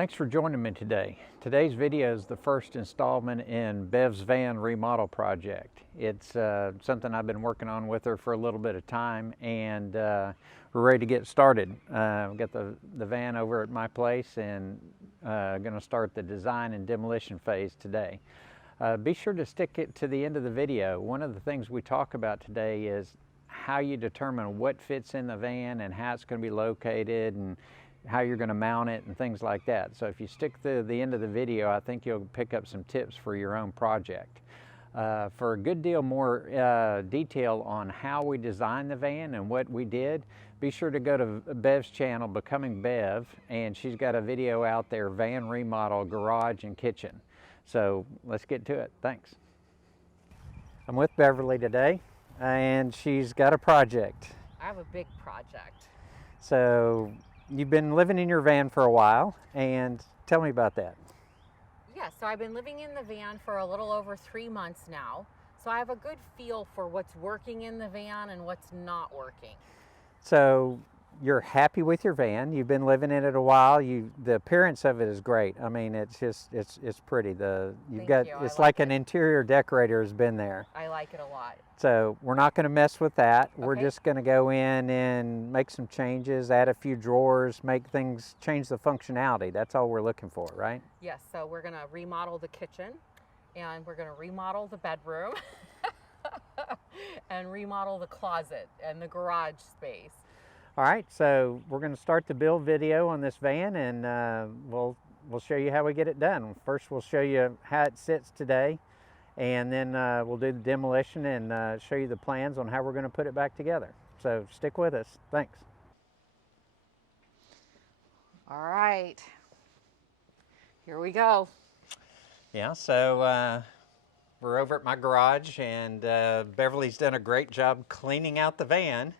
Thanks for joining me today. Today's video is the first installment in Bev's van remodel project. It's something I've been working on with her for a little bit of time, and we're ready to get started. We've got the van over at my place and going to start the design and demolition phase today. Be sure to stick it to the end of the video. One of the things we talk about today is how you determine what fits in the van and how it's going to be located and how you're going to mount it and things like that. So if you stick to the end of the video, I think you'll pick up some tips for your own project. For a good deal more detail on how we designed the van and what we did, be sure to go to Bev's channel, Becoming Bev, and she's got a video out there, van remodel, garage and kitchen. So let's get to it. Thanks. I'm with Beverly today, and she's got a project. I have a big project. So you've been living in your van for a while, and tell me about that. Yeah, so I've been living in the van for a little over 3 months now. So I have a good feel for what's working in the van and what's not working. So you're happy with your van. You've been living in it a while. The appearance of it is great. I mean, it's just it's pretty. It's like an interior decorator has been there. I like it a lot. So we're not going to mess with that. Okay. We're just going to go in and make some changes, add a few drawers, change the functionality. That's all we're looking for, right? Yes, so we're going to remodel the kitchen, and we're going to remodel the bedroom and remodel the closet and the garage space. All right, so we're going to start the build video on this van, and we'll show you how we get it done. First, we'll show you how it sits today, and then we'll do the demolition and show you the plans on how we're going to put it back together. So stick with us. Thanks. All right, here we go. Yeah, so we're over at my garage, and Beverly's done a great job cleaning out the van.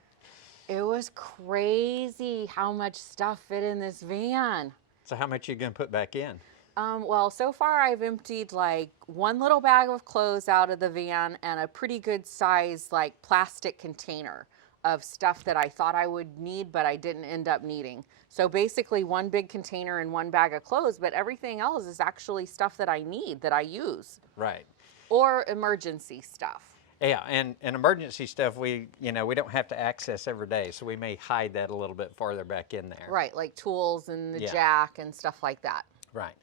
It was crazy how much stuff fit in this van. So how much are you going to put back in? Well, so far I've emptied like one little bag of clothes out of the van and a pretty good size like plastic container of stuff that I thought I would need, but I didn't end up needing. So basically one big container and one bag of clothes, but everything else is actually stuff that I need, that I use. Right. Or emergency stuff. Yeah, and emergency stuff we don't have to access every day, so we may hide that a little bit farther back in there. Right, like tools and the jack and stuff like that. Right.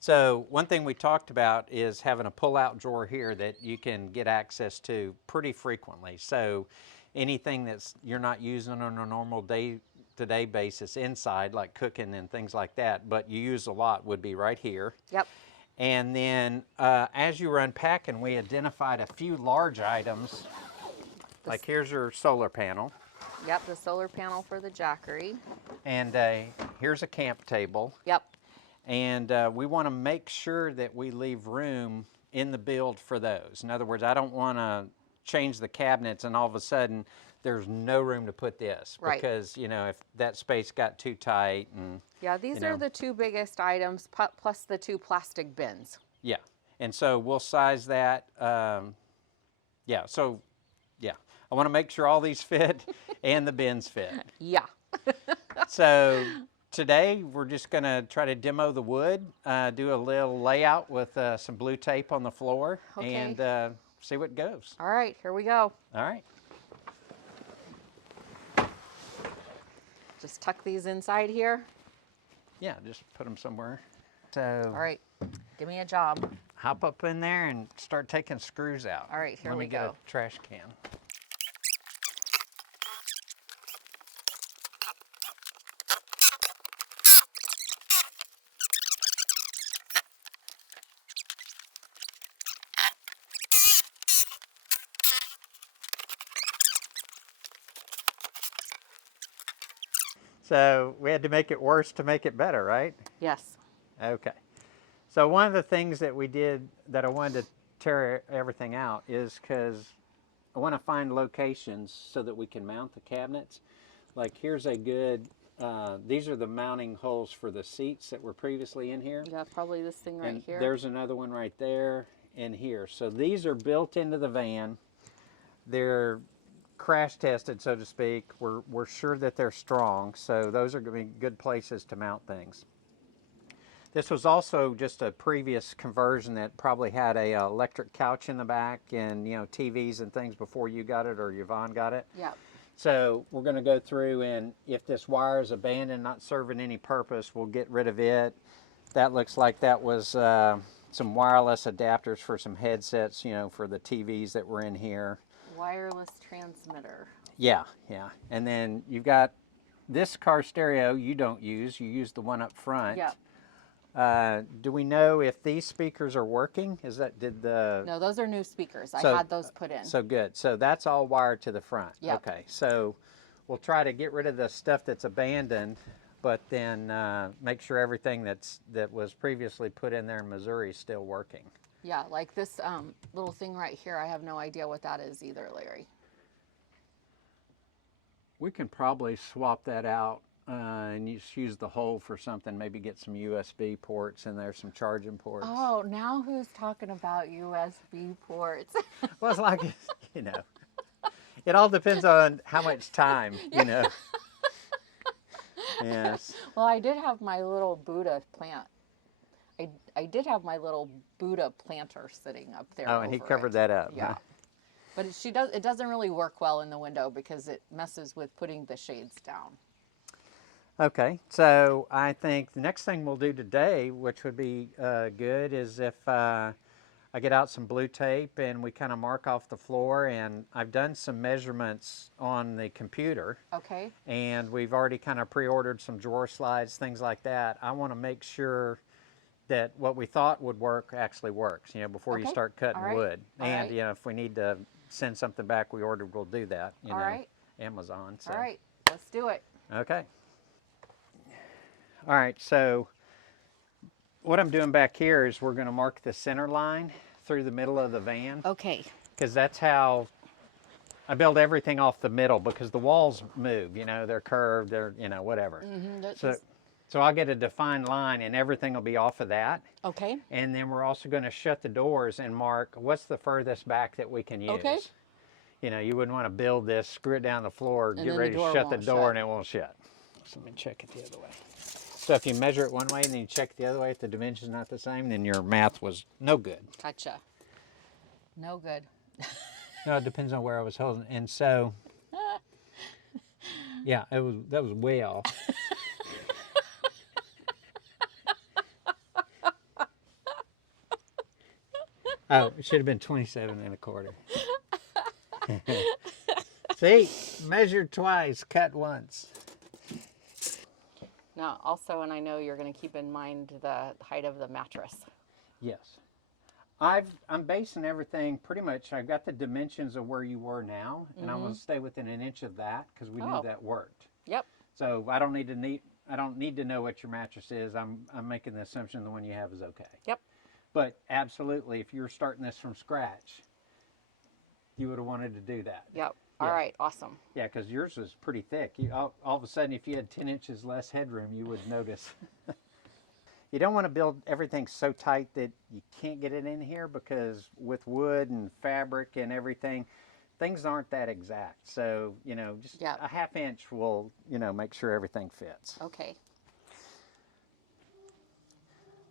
So one thing we talked about is having a pull-out drawer here that you can get access to pretty frequently. So anything you're not using on a normal day-to-day basis inside, like cooking and things like that, but you use a lot, would be right here. Yep. And then as you were unpacking, we identified a few large items. Like here's your solar panel. Yep, the solar panel for the jackery. And here's a camp table. Yep. And we want to make sure that we leave room in the build for those. In other words, I don't want to change the cabinets and all of a sudden there's no room to put this. Right. Because, if that space got too tight and... Yeah, these are the two biggest items, plus the two plastic bins. Yeah, and so we'll size that. I want to make sure all these fit and the bins fit. Yeah. So today we're just going to try to demo the wood, do a little layout with some blue tape on the floor, and see what goes. All right, here we go. All right. Just tuck these inside here. Yeah, just put them somewhere. So, all right, give me a job. Hop up in there and start taking screws out. All right, here we go. Let me get a trash can. So we had to make it worse to make it better, right? Yes. Okay. So one of the things that we did that I wanted to tear everything out is because I want to find locations so that we can mount the cabinets. Like here's a good, these are the mounting holes for the seats that were previously in here. Yeah, probably this thing right here. There's another one right there and here. So these are built into the van. They're crash tested, so to speak. We're sure that they're strong, so those are going to be good places to mount things. This was also just a previous conversion that probably had a electric couch in the back and, you know, TVs and things before you got it or Yvonne got it. Yeah. So we're going to go through, and if this wire is abandoned, not serving any purpose, we'll get rid of it. That looks like that was some wireless adapters for some headsets, you know, for the TVs that were in here. Wireless transmitter. Yeah, yeah. And then you've got this car stereo you don't use. You use the one up front. Yeah. Do we know if these speakers are working? No, those are new speakers. I had those put in. So good. So that's all wired to the front. Yep. Okay. So we'll try to get rid of the stuff that's abandoned, but then make sure everything that was previously put in there in Missouri is still working. Yeah, like this little thing right here. I have no idea what that is either, Larry. We can probably swap that out and just use the hole for something. Maybe get some USB ports in there, some charging ports. Oh, now who's talking about USB ports? Well, it's like, you know, it all depends on how much time, you know. Yes. Well, I did have my little Buddha plant. I did have my little Buddha planter sitting up there. Oh, and he covered that up. Yeah. Huh? But it doesn't really work well in the window because it messes with putting the shades down. Okay, so I think the next thing we'll do today, which would be good, is if I get out some blue tape and we kind of mark off the floor, and I've done some measurements on the computer. Okay. And we've already kind of pre-ordered some drawer slides, things like that. I want to make sure that what we thought would work actually works, you know, before you start cutting wood. And, you know, if we need to send something back we ordered, we'll do that, you know, Amazon. So. All right, let's do it. Okay. All right, so what I'm doing back here is we're going to mark the center line through the middle of the van. Okay. Because that's how I build everything off the middle, because the walls move, you know, they're curved, they're, you know, whatever. So I'll get a defined line and everything will be off of that. Okay. And then we're also going to shut the doors and mark what's the furthest back that we can use. Okay. You know, you wouldn't want to build this, screw it down the floor, And get then ready the door to shut the won't door shut. and it won't shut. So let me check it the other way. So if you measure it one way and then you check it the other way, if the dimension's not the same, then your math was no good. Gotcha. No good. No, it depends on where I was holding. And so, yeah, that was way off. Oh, it should have been 27 1/4. See, measured twice, cut once. Now, also, and I know you're going to keep in mind the height of the mattress. Yes. I'm basing everything pretty much, I've got the dimensions of where you were now, and I'm going to stay within an inch of that because we knew that worked. Yep. So I don't need to know what your mattress is. I'm making the assumption the one you have is okay. Yep. But absolutely, if you were starting this from scratch, you would have wanted to do that. Yep. Yeah. All right. Awesome. Yeah, because yours was pretty thick. All of a sudden, if you had 10 inches less headroom, you would notice. You don't want to build everything so tight that you can't get it in here, because with wood and fabric and everything, things aren't that exact. So, you know, just a ½ inch will, you know, make sure everything fits. Okay.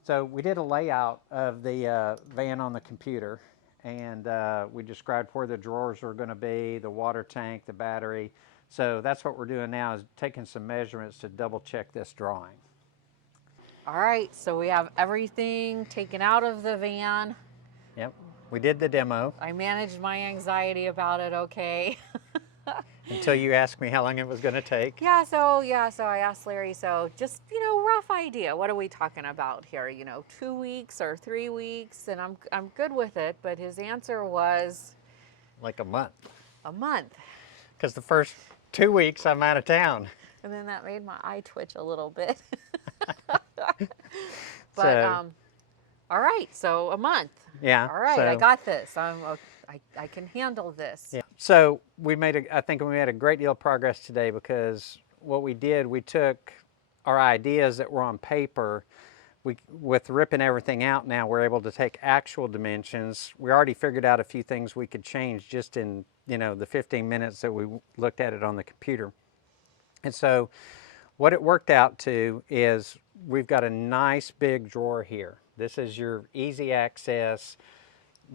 So we did a layout of the van on the computer, and we described where the drawers were going to be, the water tank, the battery. So that's what we're doing now, is taking some measurements to double check this drawing. All right, so we have everything taken out of the van. Yep, we did the demo. I managed my anxiety about it okay. Until you asked me how long it was going to take. So I asked Larry, so just, you know, rough idea. What are we talking about here? You know, 2 weeks or 3 weeks? And I'm good with it, but his answer was like a month. A month. Because the first 2 weeks I'm out of town. And then that made my eye twitch a little bit. But So, all right, so a month. yeah. All right, so, I got this. I can handle this. Yeah. So I think we made a great deal of progress today, because what we did, we took our ideas that were on paper. With ripping everything out now, we're able to take actual dimensions. We already figured out a few things we could change just in, you know, the 15 minutes that we looked at it on the computer. And so what it worked out to is we've got a nice big drawer here. This is your easy access,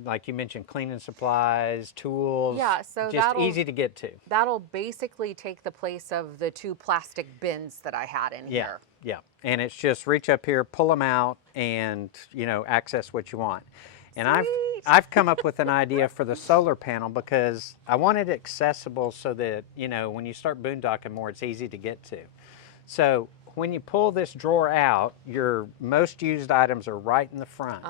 like you mentioned, cleaning supplies, tools. Yeah, so just easy to get to. That'll basically take the place of the 2 plastic bins that I had in Yeah, here. yeah. And it's just reach up here, pull them out, and access what you want. And Sweet. I've come up with an idea for the solar panel because I want it accessible so that when you start boondocking more, it's easy to get to. So when you pull this drawer out, your most used items are right in the front.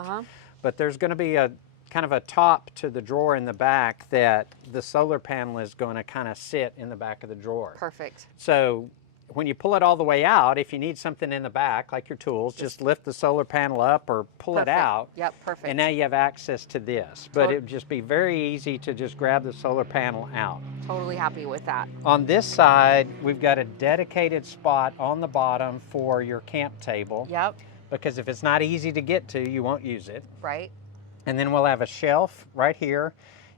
But there's going to be a kind of a top to the drawer in the back that the solar panel is going to kind of sit in the back of the drawer. Perfect. So when you pull it all the way out, if you need something in the back, like your tools, just lift the solar panel up or pull it out. Yep, perfect. And now you have access to this. But it would just be very easy to just grab the solar panel out. Totally happy with that. On this side, we've got a dedicated spot on the bottom for your camp table. Yep. Because if it's not easy to get to, you won't use it. Right. And then we'll have a shelf right here,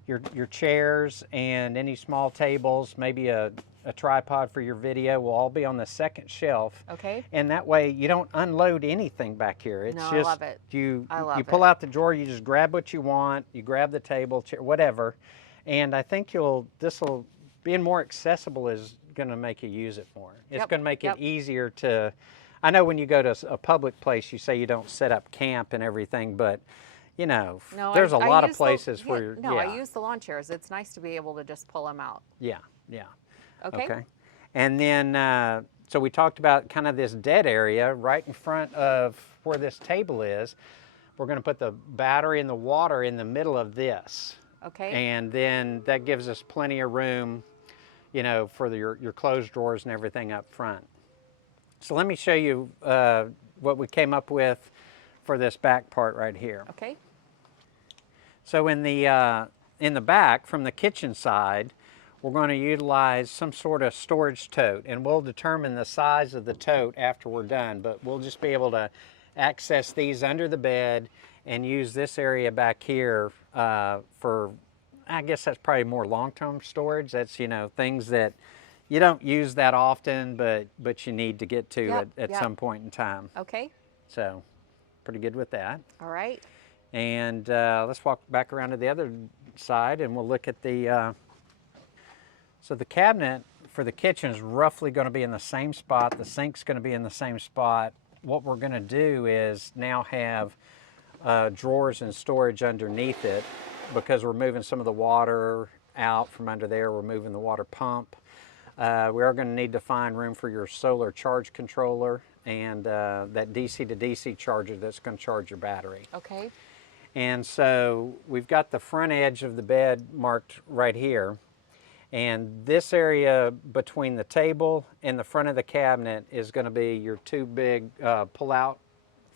your chairs and any small tables, maybe a tripod for your video will all be on the second shelf. Okay. And that way you don't unload anything back here. It's just, I love it. You pull out the drawer, you just grab what you want, you grab the table, chair, whatever. And I think being more accessible is going to make you use it more. It's going to make it easier to, I know when you go to a public place, you say you don't set up camp and everything, but there's a lot of places where I use the lawn chairs. It's nice to be able to just pull them out. Yeah, yeah. Okay. And then, so we talked about kind of this dead area right in front of where this table is. We're going to put the battery and the water in the middle of this. Okay. And then that gives us plenty of room, for your clothes drawers and everything up front. So let me show you what we came up with for this back part right here. Okay. So in the back, from the kitchen side, we're going to utilize some sort of storage tote, and we'll determine the size of the tote after we're done, but we'll just be able to access these under the bed and use this area back here for, I guess that's probably more long-term storage. That's, things that you don't use that often, but you need to get to at some point in time. Okay. So pretty good with that. All right. And let's walk back around to the other side and we'll look at the, so the cabinet for the kitchen is roughly going to be in the same spot. The sink's going to be in the same spot. What we're going to do is now have drawers and storage underneath it because we're moving some of the water out from under there. We're moving the water pump. We are going to need to find room for your solar charge controller and that DC to DC charger that's going to charge your battery. Okay. And so we've got the front edge of the bed marked right here. And this area between the table and the front of the cabinet is going to be your 2 big pull-out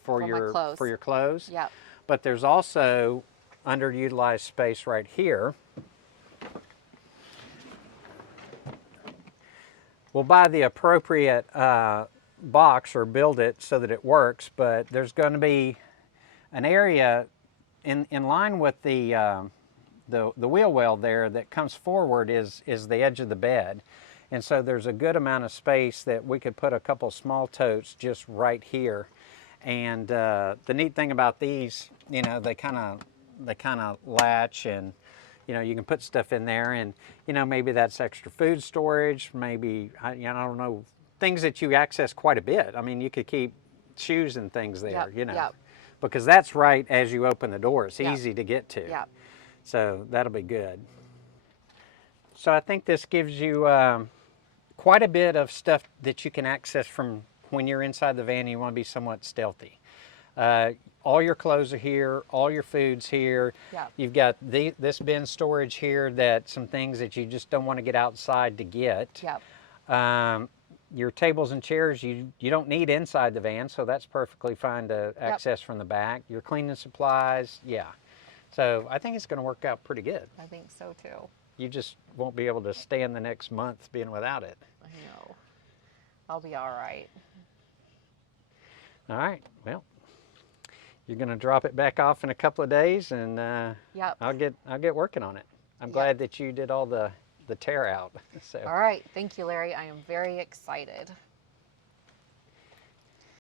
for your clothes. Yep. But there's also underutilized space right here. We'll buy the appropriate box or build it so that it works, but there's going to be an area in line with the wheel well there that comes forward is the edge of the bed. And so there's a good amount of space that we could put a couple small totes just right here. And the neat thing about these, they kind of latch and you can put stuff in there and maybe that's extra food storage, maybe I don't know, things that you access quite a bit. I mean, you could keep shoes and things there, because that's right as you open the door. It's easy to get to. Yep. So that'll be good. So I think this gives you quite a bit of stuff that you can access from when you're inside the van and you want to be somewhat stealthy. All your clothes are here, all your food's here. Yep. You've got this bin storage here, that some things that you just don't want to get outside to get. Yep. Your tables and chairs you don't need inside the van, so that's perfectly fine to access from the back. Your cleaning supplies, So I think it's going to work out pretty good. I think so too. You just won't be able to stand the next month being without it. I know. I'll be all right. All right. Well, you're going to drop it back off in a couple of days, and I'll get working on it. I'm glad that you did all the tear out. So. All right. Thank you, Larry. I am very excited.